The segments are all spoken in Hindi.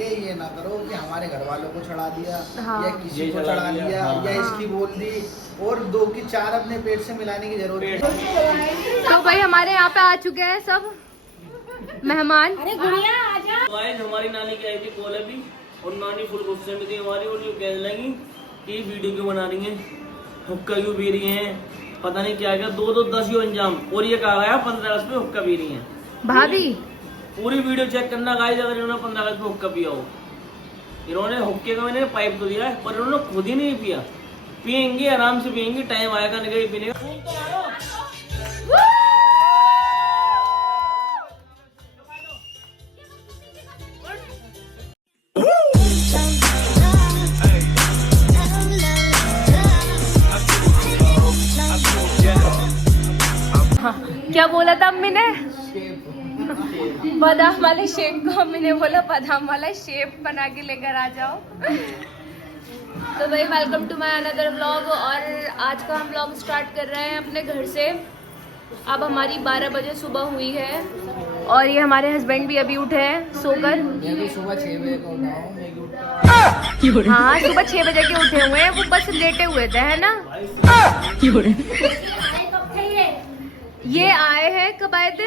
ये ना करो कि हमारे घर वालों को चढ़ा दिया, हाँ। या किसी को चढ़ा दिया, हाँ। या इसकी बोल दी और 2 की 4 अपने पेट से मिलाने की जरूरत नहीं। तो भाई हमारे यहाँ पे आ चुके हैं सब मेहमान। अरे गुड़िया आजा। गाइस हमारी नानी की आई थी कॉल अभी और नानी फुल गुस्से में थी हमारी और ये कहने लगी कि वीडियो क्यों बना रही है, हुक्का क्यों पी रही है, पता नहीं क्या क्या 2-10 यो अंजाम। और ये कहा गया 15 अगस्त में हुक्का पी रही है। भाभी पूरी वीडियो चेक करना गाइस अगर इन्होंने 15 अगस्त में हुक्का पिया हो। इन्होंने हुक्के का मैंने पाइप तो दिया है पर इन्होंने खुद ही नहीं पिया। पियेंगे आराम से पियेंगे, टाइम आएगा नहीं पीने का। क्या बोला था अम्मी ने? बादाम वाले शेक को अम्मी ने बोला बादाम वाला शेप बना के लेकर आ जाओ। तो भाई welcome to my another vlog. और आज का हम व्लॉग स्टार्ट कर रहे हैं अपने घर से। अब हमारी 12 बजे सुबह हुई है और ये हमारे हस्बैंड भी अभी उठे हैं सोकर। मैं भी सुबह 6 बजे को उठा हूँ। हाँ सुबह 6 बजे के उठे हुए हैं, वो बस लेटे हुए थे है ना। ये आए हैं कब आए थे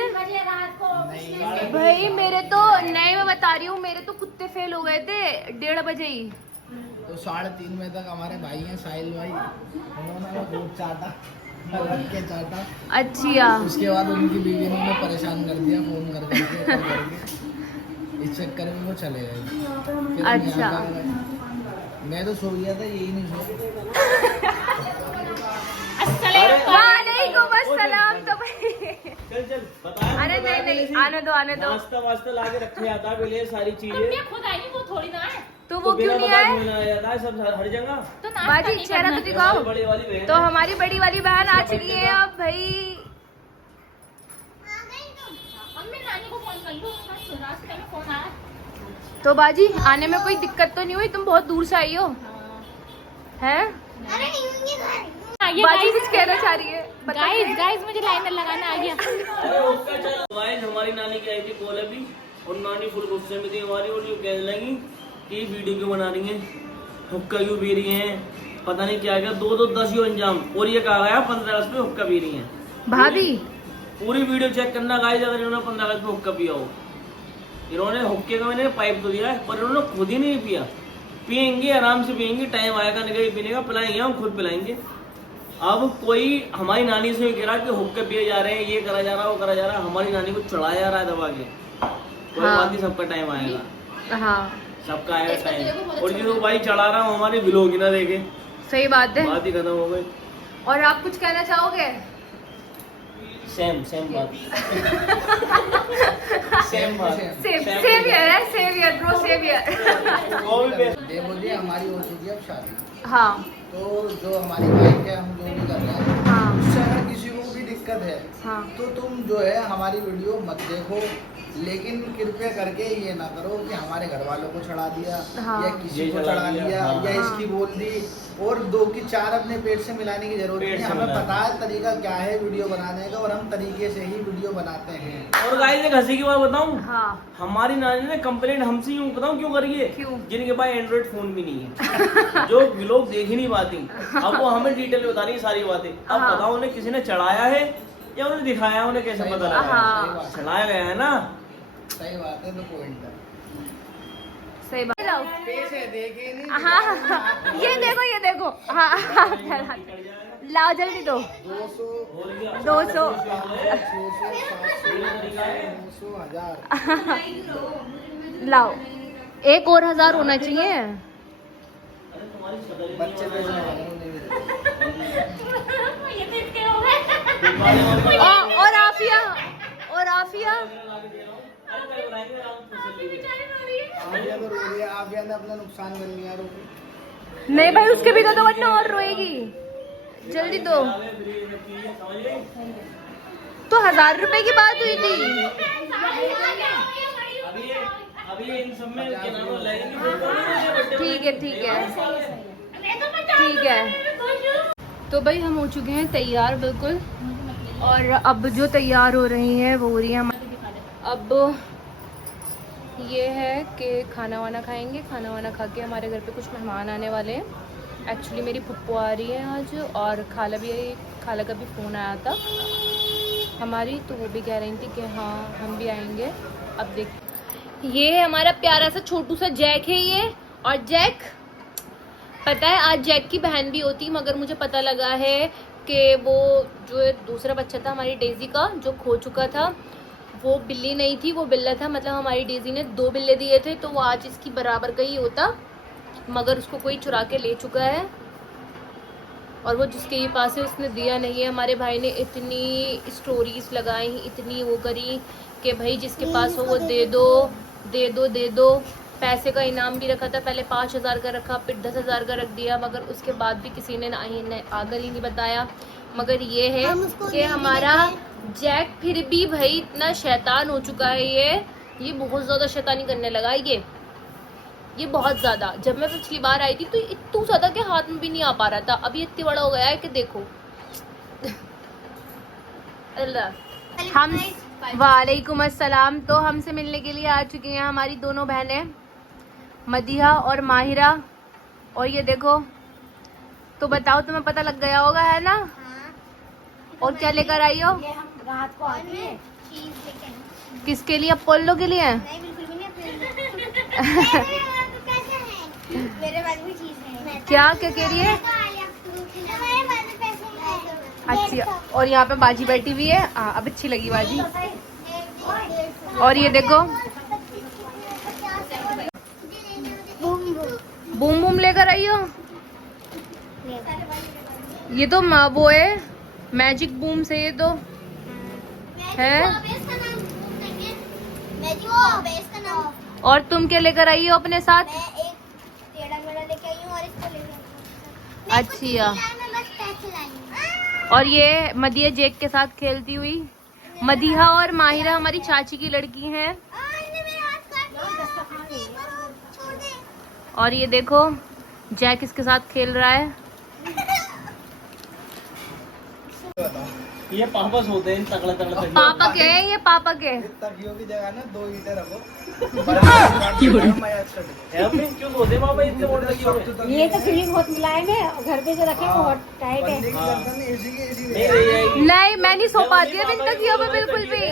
भाई? मेरे तो नहीं, मैं बता रही हूँ, मेरे तो कुत्ते फेल हो गए थे 1:30 बजे ही। तो 3:30 बजे तक हमारे भाई हैं साहिल भाई, उन्होंने दूध चाटा, रख के चाटा। अच्छा उसके बाद उनकी बीवी ने उन्हें परेशान कर दिया फोन करके। इस चक्कर में वो चले गए। फिर हम अच्छा। यहाँ पर गए। मैं तो सो गया था, यही नहीं सोया। वालेकुम अस्सलाम। तो भाई चल बता। अरे नहीं आने दो नाश्ता वास्ता ला के रखे जाता है पहले सारी चीजें। खुद आई वो थोड़ी ना है। तो वो क्यों नहीं आए? जाता है सब हर जगह। तो बाजी चेहरा तो दिखाओ। बड़ी वाली बहन तो हमारी बड़ी वाली बहन आ चुकी है अब भाई। अम्मी नानी को फोन कर लो, रास्ते में फोन आया। तो बाजी आने में कोई दिक्कत तो नहीं हुई? तुम बहुत दूर से आई हो हैं? बाजी कुछ कहना चाह रही है? गाइस मुझे लाइनर लगाना आ गया। गाइस हमारी नानी की आई थी कॉल अभी और नानी फुल गुस्से में थी हमारी और ये कहने लगी कि वीडियो क्यों बना रही है, हुक्का क्यों पी रही है, पता नहीं क्या क्या 2-10 यो अंजाम। और ये कहा गया 15 अगस्त में हुक्का पी रही है। भाभी पूरी वीडियो चेक करना गाइस अगर इन्होंने 15 अगस्त में हुक्का पिया हो। इन्होंने हुक्के का मैंने पाइप तो दिया है पर इन्होंने खुद ही नहीं पिया। पियेंगे आराम से पियेंगे, टाइम आएगा नहीं पीने का, पिलाएंगे हम खुद पिलाएंगे। अब कोई हमारी नानी से कह रहा कि हुक्के पिए जा रहे हैं, ये करा जा रहा है, वो करा जा रहा है, हमारी नानी को चढ़ाया जा रहा है दबा के। कोई हाँ। बात नहीं, सबका टाइम आएगा, हाँ सबका आएगा टाइम। और जो भाई चढ़ा रहा हूँ हमारी विल होगी ना, देखे सही बात है। बात ही खत्म हो गई। और आप कुछ कहना चाहोगे? सेम बात सेम बात सेवियर ब्रो सेवियर। देखो जी हमारी हो चुकी है अब शादी। हाँ तो जो हमारी वाइफ है, हम जो भी कर रहे हैं, हाँ उससे अगर किसी को भी दिक्कत है हाँ तो तुम जो है हमारी वीडियो मत देखो, लेकिन कृपया करके ये ना करो कि हमारे घर वालों को चढ़ा दिया, हाँ। या किसी ये को चढ़ा चढ़ा दिया, दिया, हाँ। या हाँ। इसकी बोल दी और 2 की 4 अपने पेट से मिलाने की जरूरत पेट नहीं। से हमें मिलाने। पता है तरीका क्या है वीडियो बनाने का और हम तरीके से ही वीडियो बनाते हैं। और गाइस एक हंसी की बात बताऊं, हाँ हमारी नानी ने कंप्लेंट हमसे यूं बताऊं क्यों करी है? क्यों? जिनके पास एंड्रॉइड फोन भी नहीं है, जो लोग देख ही नहीं पाती। अब वो हमें डिटेल में बता रही है सारी बातें। अब हाँ। बताओ उन्हें किसी ने चढ़ाया है या उन्हें दिखाया है, उन्हें कैसे सही पता बात लगा? है, हाँ। सही बात है। चढ़ाया गया है ना। सही बात है, तो पॉइंट है। सही बात। लाओ पैसे देखे नहीं। हाँ ये देखो हाँ लाओ जल्दी दो। 200 200 900 1000 लाओ, एक और 1000 होना चाहिए। बच्चे पैसे वाले ये तो इसके हो गए। और आफिया आविया तो रो रही है, आविया ने अपना नुकसान कर लिया। रोको नहीं भाई उसके भी तो वरना और रोएगी। जल्दी दो। तो 1000 रुपए की बात हुई थी। अभी इन सब में क्या नाम लगेगी? ठीक है। तो भाई हम हो चुके हैं तैयार बिल्कुल। और अब जो तैयार हो रही हैं वो हो रही है अब ये है कि खाना वाना खाएंगे, खाना वाना खा के हमारे घर पे कुछ मेहमान आने वाले हैं। एक्चुअली मेरी पुप्पो आ रही है आज और खाला का भी फ़ोन आया था हमारी, तो वो भी कह रही थी कि हाँ हम भी आएंगे। अब देख, ये है हमारा प्यारा सा छोटू सा जैक है ये। और जैक, पता है आज जैक की बहन भी होती, मगर मुझे पता लगा है कि वो जो दूसरा बच्चा था हमारी डेजी का जो खो चुका था, वो बिल्ली नहीं थी, वो बिल्ला था। मतलब हमारी डेजी ने 2 बिल्ले दिए थे, तो वो आज इसकी बराबर का ही होता, मगर उसको कोई चुरा के ले चुका है। और वो जिसके ये पास है उसने दिया नहीं है। हमारे भाई ने इतनी स्टोरीज लगाई, इतनी वो करी कि भाई जिसके पास हो वो दे दो दे दो दे दो। पैसे का इनाम भी रखा था, पहले 5000 का रखा, फिर 10,000 का रख दिया, मगर उसके बाद भी किसी ने आकर ही नहीं बताया। मगर ये है कि हमारा जैक फिर भी भाई इतना शैतान हो चुका है, ये बहुत ज़्यादा शैतानी करने लगा ये बहुत ज़्यादा। जब मैं पिछली बार आई थी तो इतना ज़्यादा के हाथ में भी नहीं आ पा रहा था, अभी इतनी बड़ा हो गया है कि देखो। हम वालेकुम अस्सलाम। तो हमसे मिलने के लिए आ चुकी हैं हमारी दोनों बहनें मदीहा और माहिरा। और ये देखो, तो बताओ तुम्हें पता लग गया होगा, है ना? और क्या लेकर आई हो? ये हम रात को आते हैं किसके लिए? पोलो के लिए? नहीं, बिल्कुल भी नहीं अपने मेरे पास भी चीज है। क्या क्या कह रही है? अच्छी। और यहाँ पे बाजी बैठी हुई है। अब अच्छी लगी बाजी। और ये देखो, बूम बूम लेकर आई हो। ये तो वो है मैजिक बूम से, ये तो है। और तुम क्या लेकर आई हो अपने साथ? अच्छा। और ये मदिया जेक के साथ खेलती हुई। मदीहा और माहिरा हमारी चाची की लड़की हैं। और ये देखो जैक इसके साथ खेल रहा है। ये पापा सोते हैं तगड़ा तगड़ा तगड़ा। पापा के हैं ये, पापा के। तकियों की जगह ना 2 ईंटें रखो। क्यों सोते पापा इतने मोटे तकियों में? ये तो फीलिंग बहुत मुलायम है, घर पे जो रखे बहुत टाइट है। नहीं, मैं नहीं सो पाती हूँ इन तकियों पे बिल्कुल भी।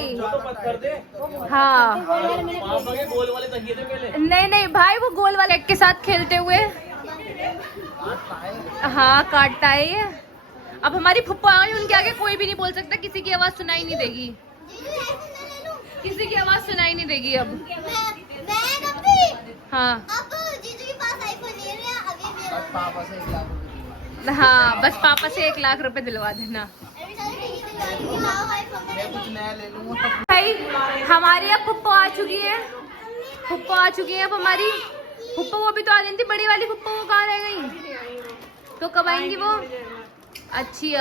हाँ पापा के गोल वाले तकिए थे पहले। नहीं भाई, वो गोल वाले के साथ खेलते हुए। हाँ काटता है ये। अब हमारी फुप्पो आ गई, उनके आगे कोई भी नहीं बोल सकता, किसी की आवाज सुनाई नहीं देगी, किसी की आवाज सुनाई नहीं देगी अब। हाँ पापा से 1 लाख रुपए हाँ, बस पापा से 1 लाख रुपए दिलवा देना। मैं कुछ नया ले लूंगा। भाई हमारी अब फुप्पो आ चुकी है, फुप्पो आ चुकी है अब हमारी फुप्पो। वो भी तो आ रही थी बड़ी वाली फुप्पो, वो कहाँ रह गई? तो कब आएंगी वो? अच्छी।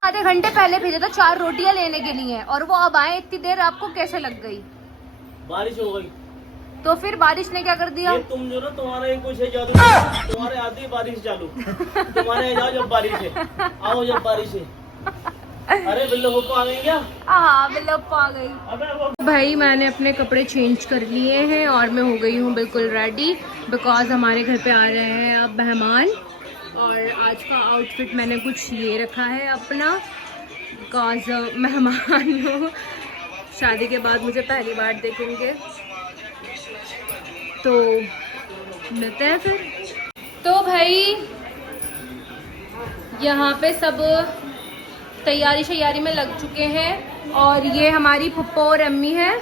आधे घंटे पहले भेजा था 4 रोटियां लेने के लिए, और वो अब आए इतनी देर, आपको कैसे लग गई? बारिश हो गई तो फिर बारिश ने क्या कर दिया? ये तुम जो ना, तुम्हारा एक कुछ है जादू, तुम्हारे आती है बारिश चालू। तुम्हारे यहाँ जाओ जब बारिश है, आओ जब बारिश है। अरे बिल्लो पप्पा आ गई क्या? हाँ बिल्लो पप्पा आ गई। भाई मैंने अपने कपड़े चेंज कर लिए हैं और मैं हो गई हूँ बिल्कुल रेडी, बिकॉज हमारे घर पे आ रहे हैं अब मेहमान। और आज का आउटफिट मैंने कुछ ये रखा है अपना, बिकॉज मेहमान शादी के बाद मुझे पहली बार देखेंगे, तो मिलते हैं फिर। तो भाई यहाँ पे सब तैयारी में लग चुके हैं, और ये हमारी फुप्पो और अम्मी है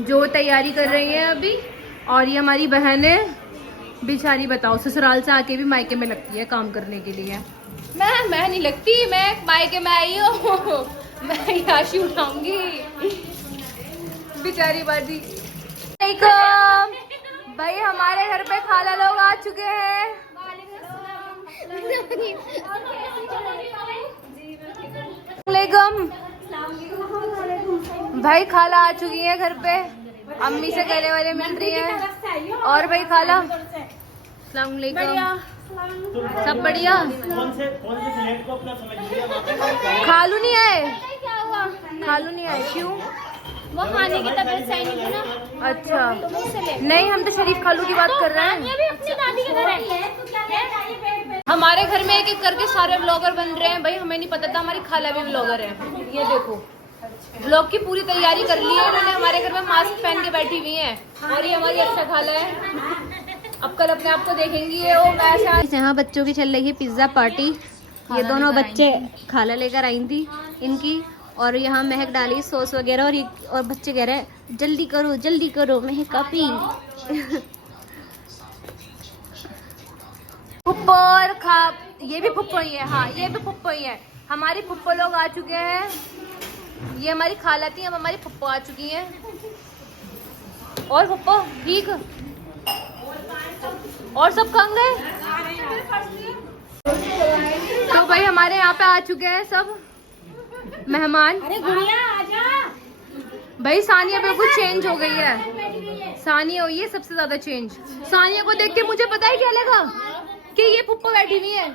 जो तैयारी कर रही हैं अभी। और ये हमारी बहन है बेचारी, बताओ ससुराल से आके भी मायके में लगती है काम करने के लिए। मैं नहीं लगती, मैं मायके में आई हूँ, मैं याशी उठाऊंगी बेचारी बाजी। भाई हमारे घर पे खाला लोग आ चुके हैं। भाई खाला आ चुकी है घर पे, अम्मी से गले वाले मिल रही हैं। और भाई खाला अस्सलाम वालेकुम, सब बढ़िया? कौन से फ्लैट को अपना समझ लिया? खालू नहीं आए? खालू नहीं आए क्यों? वो खाने की तबीयत सही नहीं थी ना। अच्छा नहीं, हम तो शरीफ खालू की बात कर रहे हैं। अभी अपनी दादी के घर है। हमारे घर में एक एक करके सारे व्लॉगर बन रहे हैं भाई, हमें नहीं पता था हमारी खाला भी व्लॉगर है। ये देखो व्लॉग की पूरी तैयारी कर ली है इन्होंने, हमारे घर में मास्क पहन के बैठी हुई है। और ये हमारी अच्छा खाला है, अब कल अपने आप को देखेंगी ये वो वैसा। यहाँ बच्चों की चल रही है पिज्जा पार्टी। ये दोनों बच्चे खाला लेकर आई थी इनकी, और यहाँ महक डाली सॉस वगैरह, और बच्चे कह रहे हैं जल्दी करो महक काफी। फुप्पो और खा, ये भी फुप्पो ही है। हाँ ये भी फुप्पो ही है। हमारी फुप्पो लोग आ चुके हैं, ये हमारी खाला थी, अब हमारी फुप्पो आ चुकी हैं। और फुप्पो ठीक, और सब कहाँ गए? तो भाई हमारे यहाँ पे आ चुके हैं सब मेहमान। अरे गुड़िया आजा। भाई सानिया बिल्कुल चेंज हो गई है, सानिया हुई है सबसे ज्यादा चेंज। सानिया को देख के मुझे पता है क्या लगा कि ये फुप्पो बैठी हुई है,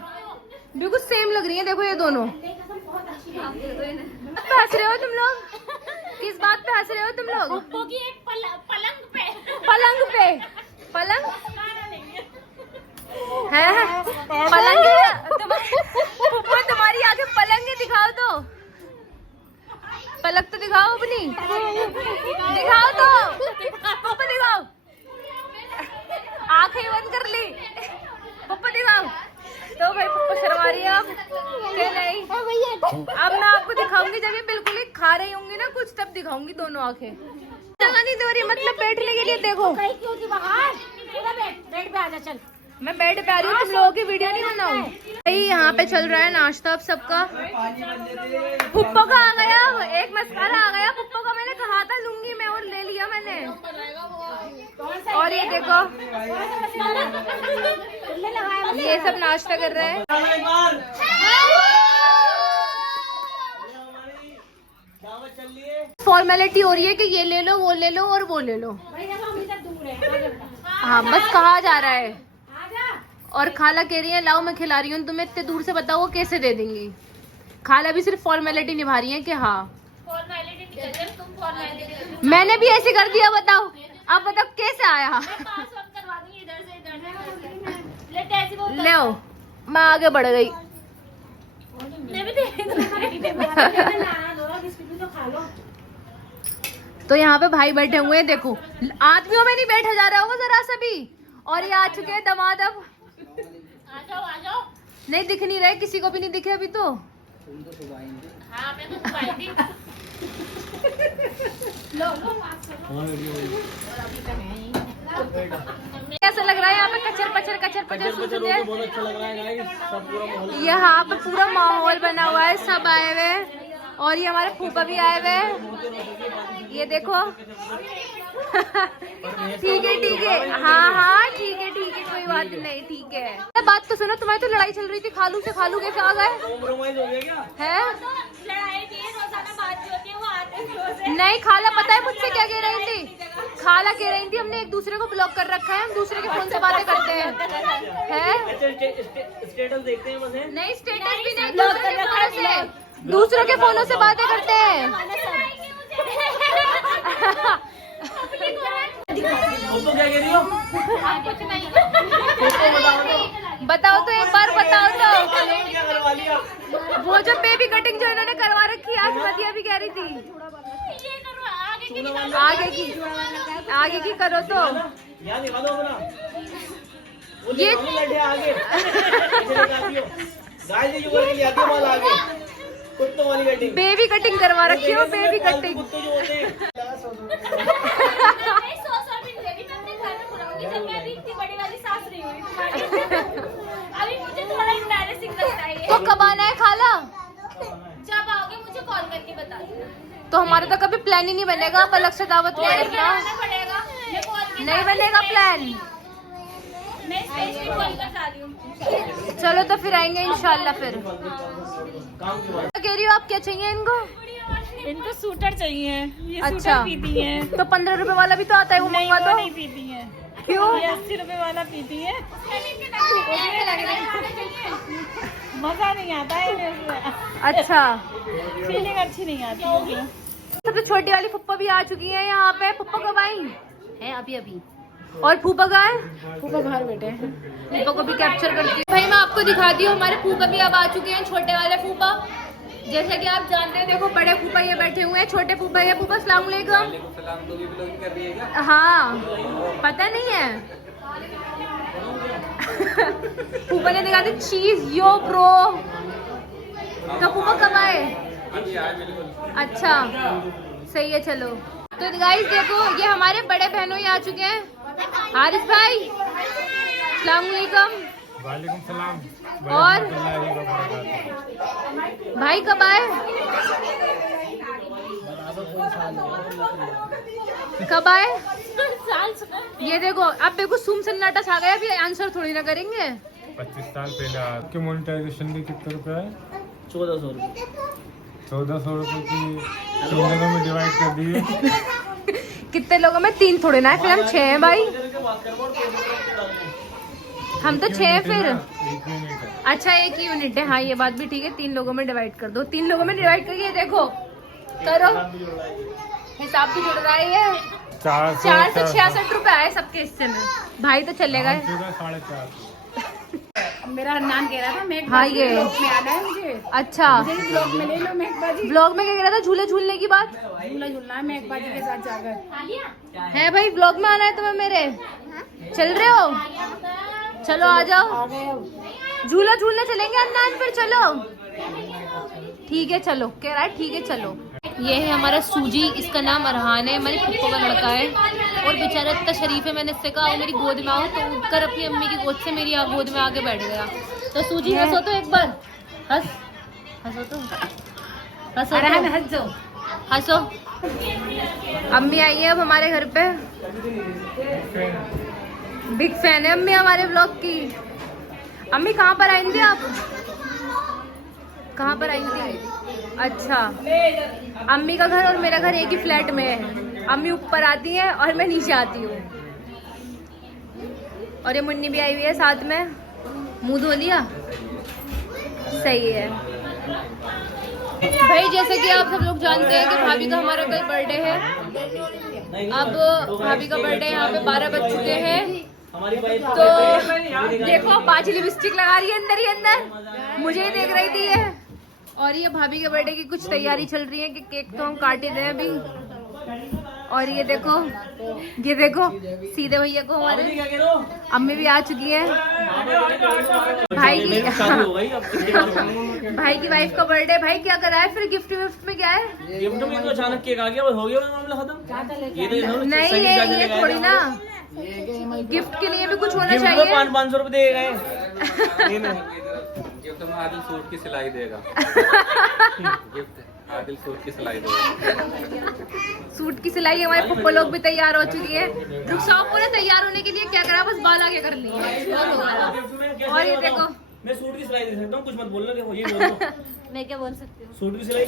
बिल्कुल सेम लग रही है। देखो ये दोनों। हंस रहे हो तुम लोग? किस बात पे हंस रहे हो तुम लोग? फुप्पो की एक पलंग पे पलंग है पलंग फुप्पो तुम्हारी आगे पलंग है, दिखाओ तो पलक तो दिखाओ अपनी, दिखाओ तो फुप्पो दिखाओ, आंखें बंद कर ली, फुप्पो दिखाओ। तो भाई फुप्पो शर्मा रही है अब कि नहीं? अब मैं आपको दिखाऊंगी जब ये बिल्कुल ही खा रही होंगी ना कुछ, तब दिखाऊंगी दोनों आंखें। जगह नहीं दे रही मतलब बैठने के लिए। देखो बेड पे आजा चल। मैं बेड पे आ रही हूँ, तुम लोगों की वीडियो नहीं बनाऊं। भाई यहाँ पे चल रहा है नाश्ता अब सबका। फुप्पो का आ गया, एक मसाला आ गया फुप्पो का, मैंने कहा था लूंगी मैं और ले लिया मैंने। और ये देखो ये सब नाश्ता कर रहे हैं। फॉर्मेलिटी हो रही है कि ये ले लो वो ले लो और वो ले लो। हाँ बस कहा जा रहा है। और खाला कह रही है लाओ मैं खिला रही हूँ तुम्हें, इतने दूर से बताओ वो कैसे दे देंगी। खाला भी सिर्फ फॉर्मेलिटी निभा रही है कि हाँ मैंने भी ऐसे कर दिया। बताओ अब बताओ कैसे आया। ले मैं आगे बढ़ गई। तो यहाँ पे भाई बैठे हुए हैं, देखो आदमियों में नहीं बैठा जा रहा होगा जरा सा भी। और ये आ चुके हैं दामाद। अब आ जाओ। नहीं दिख नहीं रहे, किसी को भी नहीं दिखे अभी तो। हाँ, मैं तो कैसा लग रहा है यहाँ पे? कचर पचर बहुत अच्छा लग रहा है गाइस, सब पूरा माहौल। यहाँ पे पूरा माहौल बना हुआ है, सब आए हुए हैं। और ये हमारे फूफा भी आए हुए हैं, ये देखो। ठीक है हाँ ठीक है कोई बात नहीं, ठीक है। बात तो सुनो, तुम्हारी तो लड़ाई चल रही थी खालू से, खालू कैसे आ गए है? नहीं खाला पता है मुझसे क्या कह रही थी? खाला कह रही थी हमने एक दूसरे को ब्लॉक कर रखा है, हम दूसरे के फोन से बातें करते हैं। स्टेटस देखते हैं बस। नहीं स्टेटस भी नहीं, दूसरों के फोनों से बातें करते हैं। क्या कह रही हो? बताओ तो एक बार बताओ तो। क्या करवा लिया? वो जो बेबी कटिंग जो इन्होंने करवा रखी है, आज मदिया भी कह रही थी आगे की करो तो। दिखा दो अपना। ये आगे बेबी कटिंग करवा रखी है, बेबी कटिंग। तो कब आना है खाला? जब आओगे मुझे कॉल करके बता देना। तो हमारा तो कभी प्लान ही नहीं बनेगा, अब अलग से दावत ले लेना। नहीं बनेगा प्लान। मैं स्पेशली कॉल कर रही हूँ। चलो तो फिर आएंगे इंशाल्लाह। फिर कह रही हो आप क्या चाहिए इनको? इनको सूटर चाहिए, ये अच्छा सूटर पीती हैं। तो 15 रुपए वाला भी तो आता है, वो नहीं, मंगवा वो दो। नहीं पीती हैं। क्यों? ये 80 रुपए वाला पीती है। मजा नहीं आता है इन्हें। अच्छा फीलिंग अच्छी नहीं आती है। सबसे छोटी वाली फुप्पा भी आ चुकी है यहाँ पे। फुप्पा कब आई है? अभी अभी। और फूफा कहाँ है? फूफा बाहर बैठे हैं। फूफा को भी कैप्चर करती हूँ। भाई मैं आपको दिखाती हूँ, हमारे फूफा भी अब आ चुके हैं, छोटे वाले फूफा। जैसे कि आप जानते हैं, देखो बड़े फूफा ये बैठे हुए हैं, छोटे फूफा ये। फूफा अस्सलाम वालेकुम। हाँ पता नहीं है। फूफा ने दिखा दी चीज यो ब्रो। तो फूफा कब आए? अच्छा सही है चलो। तो गाइस देखो ये हमारे बड़े बहनों ही आ चुके हैं। हारिस भाई अस्सलाम वालेकुम। वालेकुम सलाम। और भाई कब आए? कब आए? ये देखो अब देखो सुम सन्नाटा छा गया, अभी आंसर थोड़ी ना करेंगे। 25 साल पहले आपके मोनेटाइजेशन के कितने रुपए है? 1400 रुपये। 1400 रुपए की 3 लोगों में डिवाइड कर दिए। कितने लोगों में? 3 थोड़े ना है, फिर हम 6 हैं भाई। हम तो 6 हैं फिर। 1 यूनिट है। अच्छा 1 यूनिट है। हाँ ये बात भी ठीक है। 3 लोगों में डिवाइड कर दो। 3 लोगों में डिवाइड करिए, देखो करो हिसाब भी जुड़ रहा है। ये 466 रुपए आए सबके हिस्से में। भाई तो चले गए। 4.5। मेरा नाम कह रहा था मैं हाँ ये में आना है मुझे। अच्छा ब्लॉग में ले लो मेघबाजी। ब्लॉग में क्या कह रहा था? झूले झूलने की बात झूला झूलना है मेघबाजी के साथ जाकर। है भाई। ब्लॉग में आना है तुम्हें मेरे? चल रहे हो? चलो आ जाओ। आ गए अब। झूला झूलने चलेंगे अन्नान फिर। चलो ठीक है चलो। कह रहा है ठीक है चलो। ये है हमारा सूजी, इसका नाम अरहान है, हमारी फुप्पो का लड़का है। और बेचारा इतना शरीफ है, मैंने इससे कहा मेरी गोद में आओ, तो उठकर अपनी अम्मी की गोद से मेरी गोद में आके बैठ गया। तो सूजी हंसो तो एक बार। हंस हंसो तो हंसो अरहान हंस जाओ। हंसो। अम्मी आई है अब हमारे घर पे। बिग फैन है अम्मी हमारे ब्लॉग की। अम्मी कहाँ पर आई थी आप? कहाँ पर आई थी? अच्छा अम्मी का घर और मेरा घर एक ही फ्लैट में है। अम्मी ऊपर आती है और मैं नीचे आती हूँ। और ये मुन्नी भी आई हुई है साथ में। मुंह धो लिया? सही है भाई। जैसे कि आप सब लोग जानते हैं कि भाभी का हमारा कल बर्थडे है। अब भाभी का बर्थडे यहाँ पे 12 बज चुके हैं। तो देखो बाजी लिपस्टिक लगा रही है अंदर ही अंदर, मुझे ही देख रही थी ये। और ये भाभी के बर्थडे की कुछ तैयारी चल रही है कि केक तो हम काट ही दें अभी। और ये देखो सीधे भैया को हमारे अम्मी भी आ चुकी है। भाई की वाइफ का बर्थडे। भाई क्या करा है फिर? गिफ्ट विफ्ट में क्या है? गिफ्ट में तो अचानक केक आ गया, बस हो गया मामला खत्म। नहीं ये थोड़ी ना, गिफ्ट के लिए भी कुछ होना चाहिए। 500 रुपए दे गए। गिफ्ट में आदिल सूट की सिलाई देगा। गिफ्ट आदिल सूट की सिलाई देगा। सूट की सिलाई हमारे पप्पा लोग भी तैयार हो चुकी है। रुखसाव पूरे तैयार होने के लिए क्या करा? बस बाल आगे कर लिए। और ये देखो मैं सूट की सिलाई दे सकता हूँ, कुछ मत बोलना। देखो ये बोलो। मैं क्या बोल सकती हूँ? सूट की सिलाई।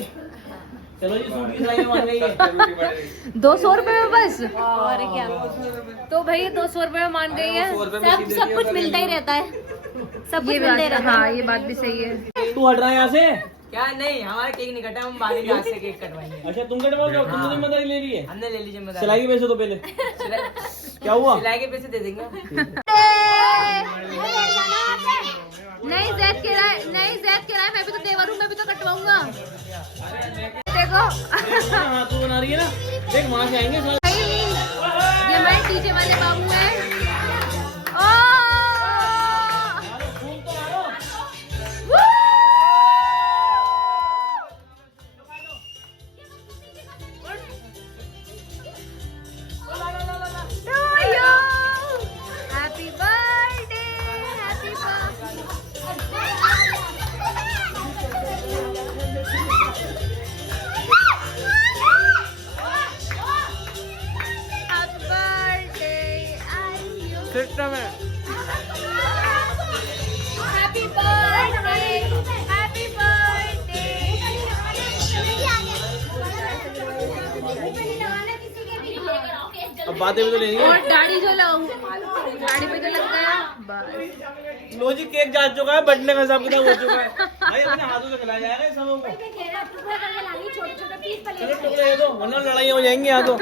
चलो जी सूट की सिलाई में मान गई है। 200 रुपए में बस। और क्या? तो भाई 200 रुपए में मान गई है। सब कुछ मिलता ही रहता है। सब कुछ मिलता ही रहता है। हाँ ये बात भी सही है। तू हट रहा है यहाँ से? क्या नहीं, हमारा केक नहीं कटा, हम बाद में से केक कटवाएंगे। अच्छा तुम कटवाओ? तुमने जिम्मेदारी ले ली है? हमने ले ली जिम्मेदारी। सिलाई के पैसे तो पहले क्या हुआ? सिलाई के पैसे दे देंगे। नहीं जैद कह रहा है मैं भी तो देवर हूँ, मैं भी तो कटवाऊंगा। देखो हाँ तू बना रही है ना, देख वहाँ से आएंगे। ये हमारे डीजे वाले बाबू हैं। Happy birthday, happy birthday, system है। happy birthday, happy birthday। अब बातें भी तो लेनी है। और दाढ़ी जो दाढ़ी पे जो लग गया बस। लो जी केक जा चुका है, बटने का हिसाब किताब हो चुका है भाई, अपने हाथों से खिलाया जाएगा इस सबों को। छोटे छोटे पीस चलो टुकड़े दे दो वरना लड़ाई हो जाएंगी यहाँ तो।